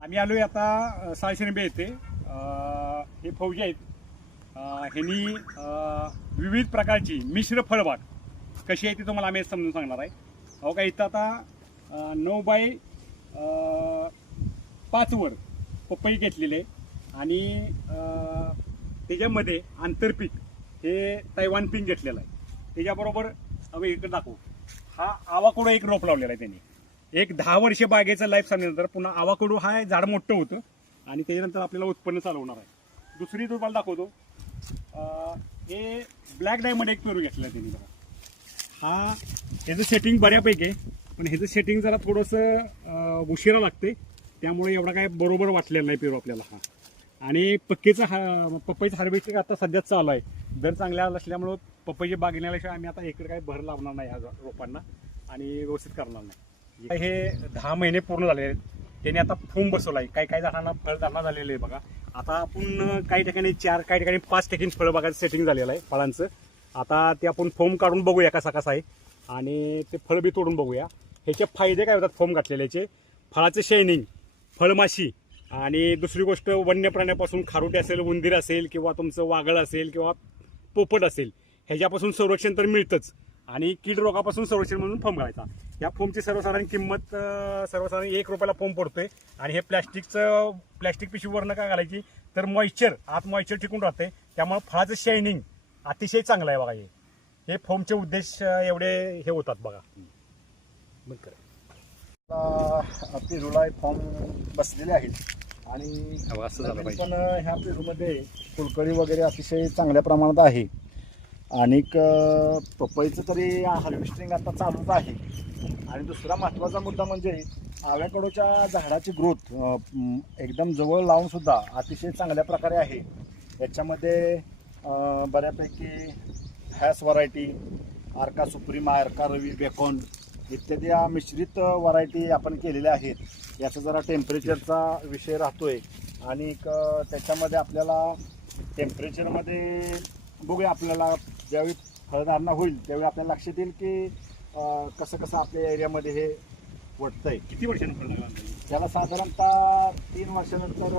आम्ही आलोय आता साळशिरंबे येथे. हे फौजी आहेत. ह्यांनी विविध प्रकारची मिश्र फळबाग कशी आहे ती तुम्हाला आम्ही समजून सांगणार आहे. हो का, इथं आता 9x5 वर पपई घेतलेले आहे आणि त्याच्यामध्ये आंतरपीक हे तैवान पिंक घेतलेलं आहे. त्याच्याबरोबर आम्ही इकडे दाखवू, हा आवाकडो एक रोप लावलेला आहे त्यांनी. एक 10 वर्ष बागेचं लाईफ सांगितल्यानंतर पुन्हा आवाकडो हा झाड मोठं होतं आणि त्याच्यानंतर आपल्याला उत्पन्न चालू होणार आहे. दुसरी तुम्हाला दाखवतो, हे ब्लॅक डायमंड एक पेरू घेतलेला आहे त्यांनी. बघा, हा ह्याचं सेटिंग बऱ्यापैकी आहे, पण ह्याचं सेटिंग जरा थोडंसं उशिरा लागते, त्यामुळे एवढा काय बरोबर वाटलेला नाही पेरू आपल्याला हा. आणि पपईचं हार्वेस्टिंग आता सध्या चालू आहे. दर चांगल्या असल्यामुळं पपईची बाग घेण्याशिवाय आम्ही आता इकडे काय भर लावणार नाही ह्या रोपांना आणि व्यवस्थित करणार नाही. हे 10 महिने पूर्ण झाले आहेत. त्यांनी आता फोम बसवला आहे. काही झाडांना फळधारणा झालेली आहे. बघा, आता आपण काही ठिकाणी 4, काही ठिकाणी 5 ठिकाणी फळबागाचं सेटिंग झालेलं आहे फळांचं. आता ते आपण फोम काढून बघूया कसा आहे आणि ते फळ बी तोडून बघूया. ह्याचे फायदे काय होतात फोम घातलेल्याचे. फळाचं शायनिंग, फळमाशी, आणि दुसरी गोष्ट वन्य प्राण्यापासून खारुटे असेल, उंदीर असेल, किंवा तुमचं वाघळ असेल, किंवा पोपट असेल, ह्याच्यापासून संरक्षण तर मिळतंच. आणि कीड रोगापासून संरक्षण म्हणून फोम घालायचा. या फोमची सर्वसाधारण किंमत सर्वसाधारण 1 रुपयाला फोम पडतोय. आणि हे प्लॅस्टिक पिशवीवरनं काय घालायची तर आत मॉइश्चर टिकून राहते, त्यामुळे फळाचं शायनिंग अतिशय चांगलं आहे. बघा, हे फोमचे उद्देश एवढे हे होतात. बघा, पेरूला फॉर्म बसलेले आहेत आणि असं झालं पाहिजे. पण ह्या पेरूमध्ये फुलकळी वगैरे अतिशय चांगल्या प्रमाणात आहे. आणि पपईचं तरी हार्वेस्टिंग आता चालूच आहे. आणि दुसरा महत्त्वाचा मुद्दा म्हणजे आव्याकडोच्या झाडाची ग्रोथ एकदम जवळ लावून सुद्धा अतिशय चांगल्या प्रकारे आहे. याच्यामध्ये बऱ्यापैकी हॅस व्हरायटी, आर्का सुप्रीमा, आर्का रवी, बेकॉन इत्यादी या मिश्रित व्हरायटी आपण केलेल्या आहेत. याचा जरा टेम्परेचरचा विषय राहतोय आणि त्याच्यामध्ये आपल्याला टेम्परेचरमध्ये बघूया, आपल्याला ज्यावेळी फळधारणा होईल त्यावेळी आपल्याला लक्षात येईल की कसं आपल्या एरियामध्ये हे वाटतंय. किती वर्षांनी फळ लागलं? त्याला साधारणतः 3 वर्षानंतर